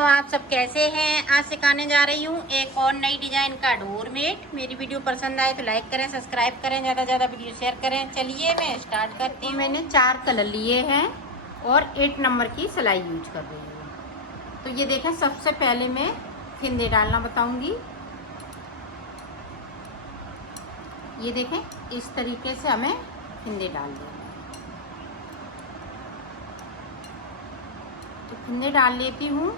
आप सब कैसे हैं। आज सिखाने जा रही हूँ एक और नई डिजाइन का डोरमेट। मेरी वीडियो पसंद आए तो लाइक करें, सब्सक्राइब करें, ज़्यादा ज़्यादा वीडियो शेयर करें। चलिए मैं स्टार्ट करती हूँ। मैंने 4 कलर लिए हैं और 8 नंबर की सिलाई यूज कर रही हूँ। तो ये देखें, सबसे पहले मैं फिंदे डालना बताऊंगी। ये देखें, इस तरीके से हमें फिंदे डाल देंगे। तो फिंदे डाल लेती हूँ,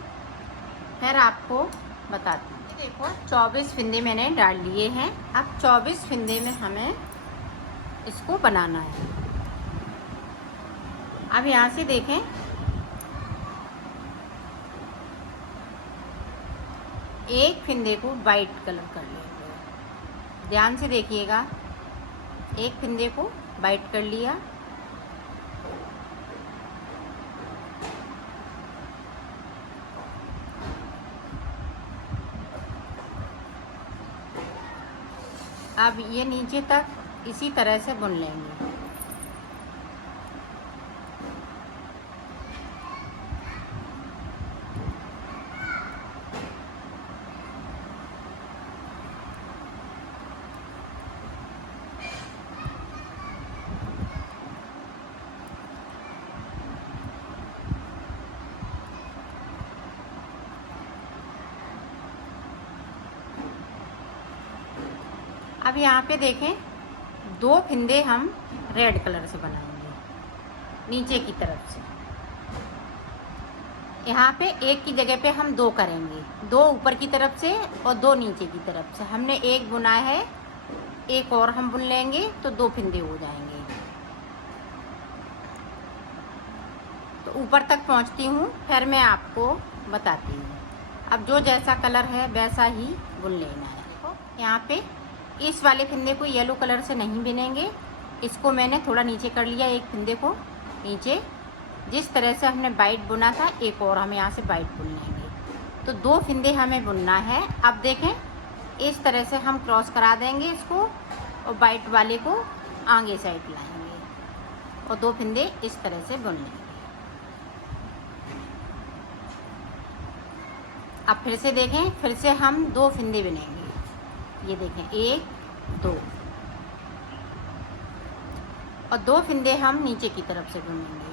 फिर आपको बताती हूँ। देखो 24 फिंदे मैंने डाल लिए हैं। अब 24 फिंदे में हमें इसको बनाना है। अब यहाँ से देखें, एक फिंदे को वाइट कलर कर लेंगे। ध्यान से देखिएगा, एक फिंदे को वाइट कर लिया। अब ये नीचे तक इसी तरह से बुन लेंगे। अब यहाँ पे देखें, 2 फिंदे हम रेड कलर से बनाएंगे नीचे की तरफ से। यहाँ पे एक की जगह पे हम 2 करेंगे, 2 ऊपर की तरफ से और 2 नीचे की तरफ से। हमने एक बुना है, एक और हम बुन लेंगे तो 2 फिंदे हो जाएंगे। तो ऊपर तक पहुँचती हूँ, फिर मैं आपको बताती हूँ। अब जो जैसा कलर है वैसा ही बुन लेना है। देखो यहाँ पे इस वाले फिंदे को येलो कलर से नहीं बुनेंगे, इसको मैंने थोड़ा नीचे कर लिया। एक फिंदे को नीचे, जिस तरह से हमने वाइट बुना था, एक और हम यहाँ से वाइट बुन लेंगे। तो 2 फिंदे हमें बुनना है। अब देखें, इस तरह से हम क्रॉस करा देंगे इसको और वाइट वाले को आगे साइड लाएंगे और 2 फिंदे इस तरह से बुन लेंगे। अब फिर से देखें, फिर से हम 2 फिंदे बुनेंगे। ये देखें, 1 2 और 2 फिंदे हम नीचे की तरफ से बुनेंगे।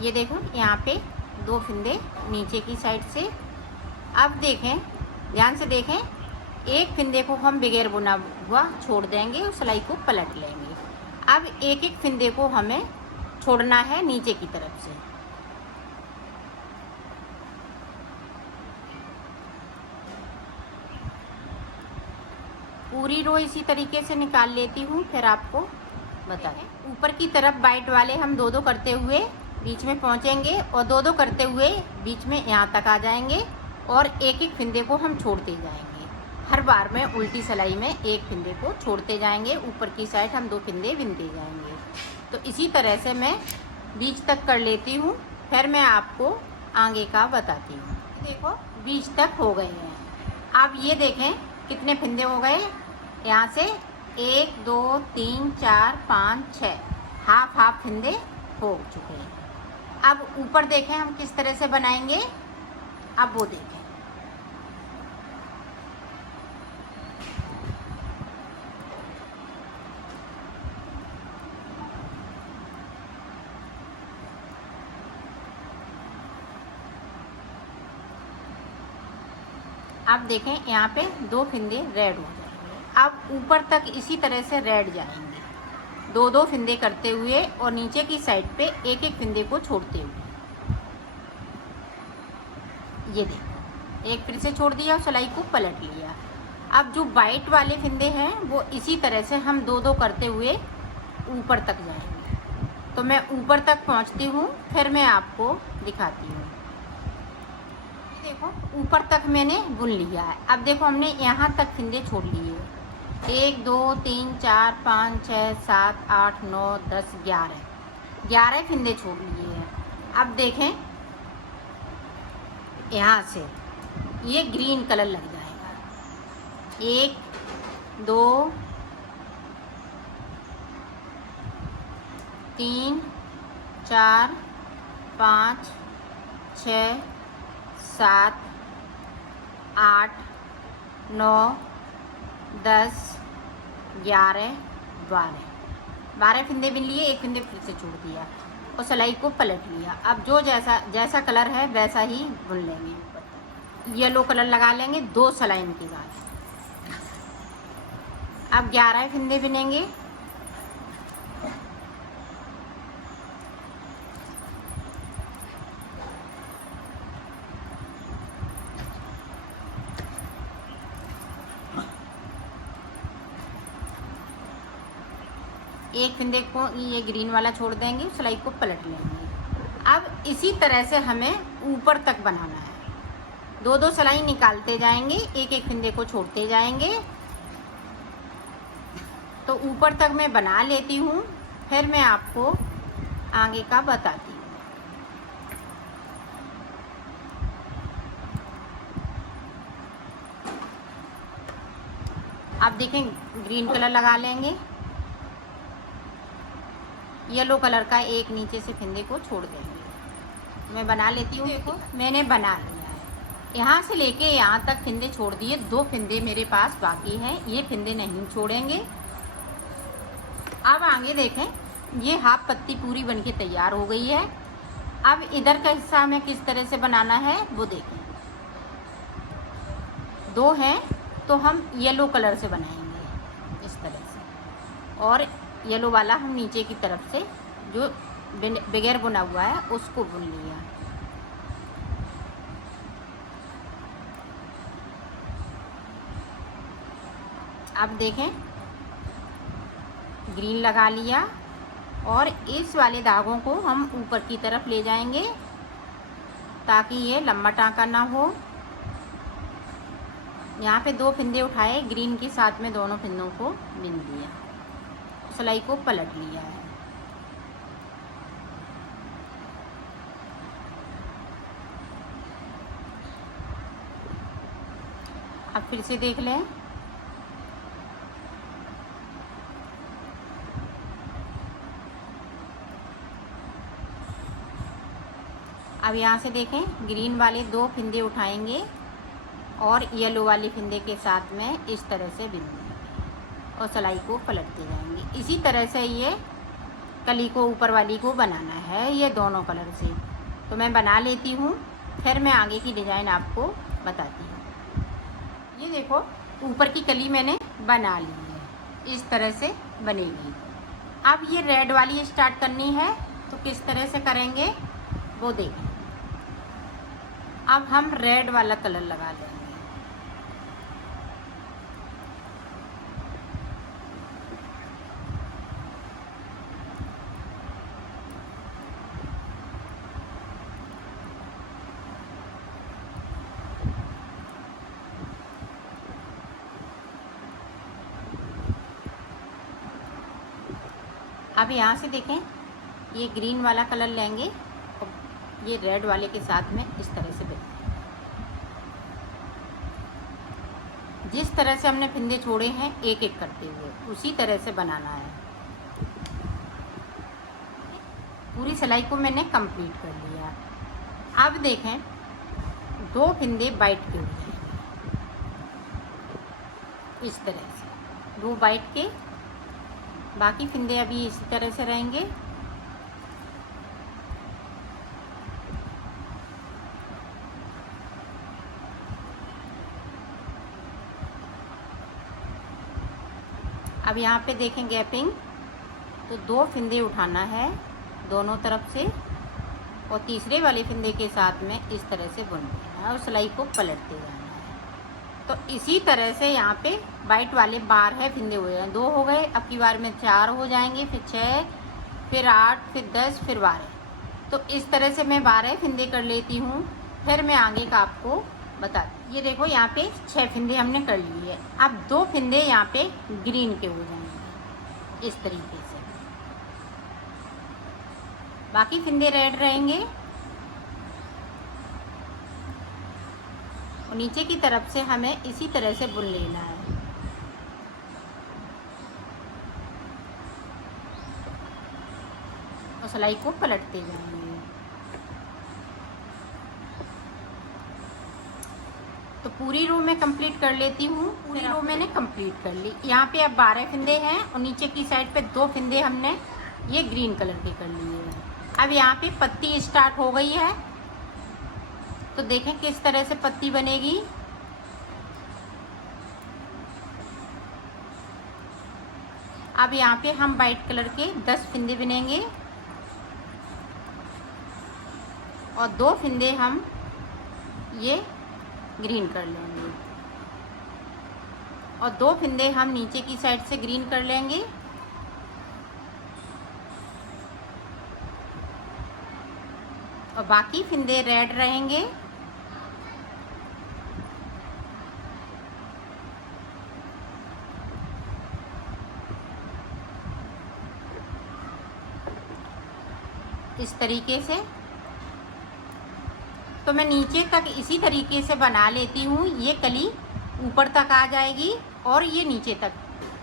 ये देखो, यहाँ पे 2 फिंदे नीचे की साइड से। अब देखें, ध्यान से देखें, एक फिंदे को हम बगैर बुना हुआ छोड़ देंगे और सिलाई को पलट लेंगे। अब एक एक फिंदे को हमें छोड़ना है नीचे की तरफ से। पूरी रो इसी तरीके से निकाल लेती हूँ, फिर आपको बता दें। ऊपर की तरफ वाइट वाले हम 2-2 करते हुए बीच में पहुँचेंगे और 2-2 करते हुए बीच में यहाँ तक आ जाएंगे और एक एक फिंदे को हम छोड़ते जाएंगे। हर बार में उल्टी सिलाई में एक फिंदे को छोड़ते जाएंगे, ऊपर की साइड हम 2 फिंदे बुनते जाएंगे। तो इसी तरह से मैं बीच तक कर लेती हूँ, फिर मैं आपको आगे का बताती हूँ। देखो, बीच तक हो गए हैं। अब ये देखें कितने फिंदे हो गए। यहाँ से 1 2 3 4 5 6 हाफ फिंदे हो चुके हैं। अब ऊपर देखें हम किस तरह से बनाएंगे, अब वो देखें। अब देखें, यहाँ पे 2 फिंदे रेड हो जाएंगे। अब ऊपर तक इसी तरह से रेड जाएंगे, 2-2 फिंदे करते हुए और नीचे की साइड पे एक एक फिंदे को छोड़ते हुए। ये देखो, एक फिर से छोड़ दिया और सिलाई को पलट लिया। अब जो वाइट वाले फिंदे हैं वो इसी तरह से हम 2-2 करते हुए ऊपर तक जाएंगे। तो मैं ऊपर तक पहुंचती हूँ, फिर मैं आपको दिखाती हूँ। देखो, ऊपर तक मैंने बुन लिया है। अब देखो, हमने यहाँ तक फिंदे छोड़ लिए। 1 2 3 4 5 6 7 8 9 10 11 11 फंदे छोड़ लिए हैं। अब देखें यहाँ से ये ग्रीन कलर लग जाएगा। 1 2 3 4 5 6 7 8 9 10 11 12 फंदे बिन लिए, 1 फंदे फिर से छोड़ दिया और सिलाई को पलट लिया। अब जो जैसा कलर है वैसा ही बुन लेंगे। येलो कलर लगा लेंगे 2 सिलाई के बाद। अब 11 फंदे बिनेंगे। एक फंदे को ये ग्रीन वाला छोड़ देंगे, सिलाई को पलट लेंगे। अब इसी तरह से हमें ऊपर तक बनाना है। 2 सिलाई निकालते जाएंगे, एक फंदे को छोड़ते जाएंगे। तो ऊपर तक मैं बना लेती हूँ, फिर मैं आपको आगे का बताती हूँ। आप देखें ग्रीन कलर लगा लेंगे, येलो कलर का एक नीचे से फंदे को छोड़ देंगे। मैं बना लेती हूँ। देखो मैंने बना लिया है। यहाँ से लेके यहाँ तक फंदे छोड़ दिए, 2 फंदे मेरे पास बाकी हैं, ये फंदे नहीं छोड़ेंगे। अब आगे देखें, ये हाफ पत्ती पूरी बनके तैयार हो गई है। अब इधर का हिस्सा हमें किस तरह से बनाना है वो देखें। 2 हैं तो हम येलो कलर से बनाएंगे इस तरह से, और येलो वाला हम नीचे की तरफ से जो बगैर बुना हुआ है उसको बुन लिया। अब देखें ग्रीन लगा लिया और इस वाले धागों को हम ऊपर की तरफ ले जाएंगे ताकि ये लंबा टाँका ना हो। यहाँ पे 2 फंदे उठाए, ग्रीन के साथ में दोनों फंदों को बिन दिया, सिलाई को पलट लिया है। अब फिर से देख लें। अब यहाँ से देखें ग्रीन वाले 2 फंदे उठाएंगे और येलो वाली फंदे के साथ में इस तरह से बिन देंगे और सिलाई को पलटते जाएंगे। इसी तरह से ये कली को ऊपर वाली को बनाना है, ये दोनों कलर से। तो मैं बना लेती हूँ, फिर मैं आगे की डिज़ाइन आपको बताती हूँ। ये देखो ऊपर की कली मैंने बना ली है, इस तरह से बनेगी। अब ये रेड वाली स्टार्ट करनी है तो किस तरह से करेंगे वो देखें। अब हम रेड वाला कलर लगा लेंगे। अब यहाँ से देखें ये ग्रीन वाला कलर लेंगे और ये रेड वाले के साथ में इस तरह से बिल्कुल जिस तरह से हमने फंदे छोड़े हैं एक एक करते हुए उसी तरह से बनाना है। पूरी सिलाई को मैंने कंप्लीट कर लिया। अब देखें 2 फंदे बाइट के हो जाएंगे इस तरह से, 2 बाइट के, बाकी फंदे अभी इसी तरह से रहेंगे। अब यहाँ पे देखें गैपिंग, तो 2 फंदे उठाना है दोनों तरफ से और तीसरे वाले फंदे के साथ में इस तरह से बुन देना है और सिलाई को पलटते जाना है। तो इसी तरह से यहाँ पे वाइट वाले 12 फंदे हुए हैं, 2 हो गए, अब की बार में 4 हो जाएंगे, फिर 6, फिर 8, फिर 10, फिर 12। तो इस तरह से मैं 12 फंदे कर लेती हूँ, फिर मैं आगे का आपको बताती हूँ। ये देखो यहाँ पे 6 फंदे हमने कर लिए। अब 2 फंदे यहाँ पे ग्रीन के हो जाएंगे इस तरीके से। बाकी फिंदे रेड रहेंगे। और नीचे की तरफ से हमें इसी तरह से बुन लेना है। और सिलाई को पलटते जाएंगे। तो पूरी रो में कंप्लीट कर लेती हूँ। पूरी रो मैंने कंप्लीट कर ली। यहाँ पे अब 12 फिंदे हैं और नीचे की साइड पे 2 फिंदे हमने ये ग्रीन कलर के कर लिए हैं। अब यहाँ पे पत्ती स्टार्ट हो गई है, तो देखें किस तरह से पत्ती बनेगी। अब यहाँ पे हम वाइट कलर के 10 फिंदे बुनेंगे और 2 फिंदे हम ये ग्रीन कर लेंगे और 2 फिंदे हम नीचे की साइड से ग्रीन कर लेंगे। और बाकी फिंदे रेड रहेंगे। इस तरीके से। तो मैं नीचे तक इसी तरीके से बना लेती हूँ। ये कली ऊपर तक आ जाएगी और ये नीचे तक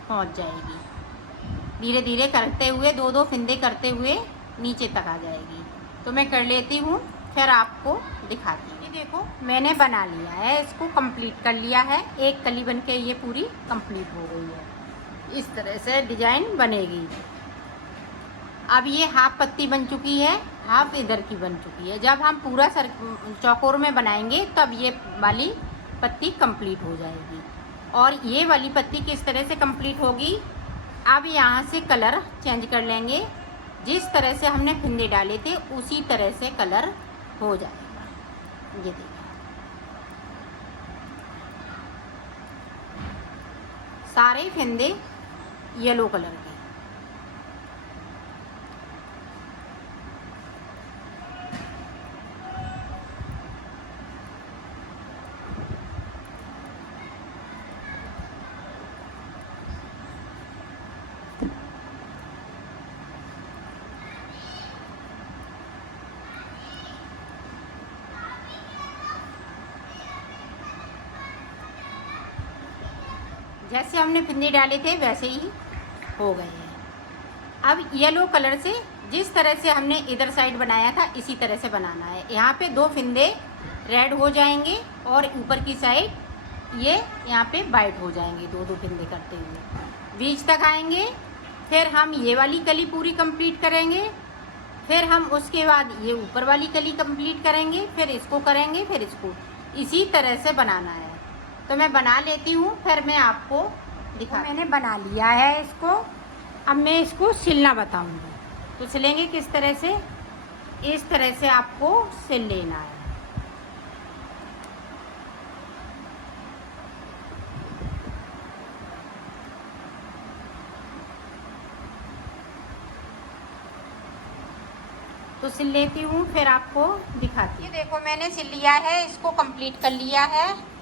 पहुँच जाएगी। धीरे धीरे करते हुए 2-2 फिंदे करते हुए नीचे तक आ जाएगी। तो मैं कर लेती हूँ, फिर आपको दिखाती हूँ। ये देखो मैंने बना लिया है, इसको कंप्लीट कर लिया है। एक कली बनके ये पूरी कंप्लीट हो गई है। इस तरह से डिजाइन बनेगी। अब ये हाफ पत्ती बन चुकी है, हाफ इधर की बन चुकी है। जब हम पूरा चौकोर में बनाएंगे तब ये वाली पत्ती कंप्लीट हो जाएगी। और ये वाली पत्ती किस तरह से कंप्लीट होगी, अब यहाँ से कलर चेंज कर लेंगे। जिस तरह से हमने फिंदे डाले थे उसी तरह से कलर हो जाएगा। ये देखिए सारे फिंदे येलो कलर के। जैसे हमने फिंदे डाले थे वैसे ही हो गए हैं। अब येलो कलर से जिस तरह से हमने इधर साइड बनाया था इसी तरह से बनाना है। यहाँ पे 2 फिंदे रेड हो जाएंगे और ऊपर की साइड ये यहाँ पे वाइट हो जाएंगे। 2-2 फिंदे करते हुए बीच तक आएंगे। फिर हम ये वाली कली पूरी कंप्लीट करेंगे। फिर हम उसके बाद ये ऊपर वाली कली कंप्लीट करेंगे। फिर इसको करेंगे, फिर इसको। इसी तरह से बनाना है। तो मैं बना लेती हूँ, फिर मैं आपको दिखा। मैंने बना लिया है इसको। अब मैं इसको सिलना बताऊँगी। तो सिलेंगे किस तरह से, इस तरह से आपको सिल लेना है। तो सिल लेती हूँ, फिर आपको दिखाती हूँ। ये देखो मैंने सिल लिया है, इसको कंप्लीट कर लिया है।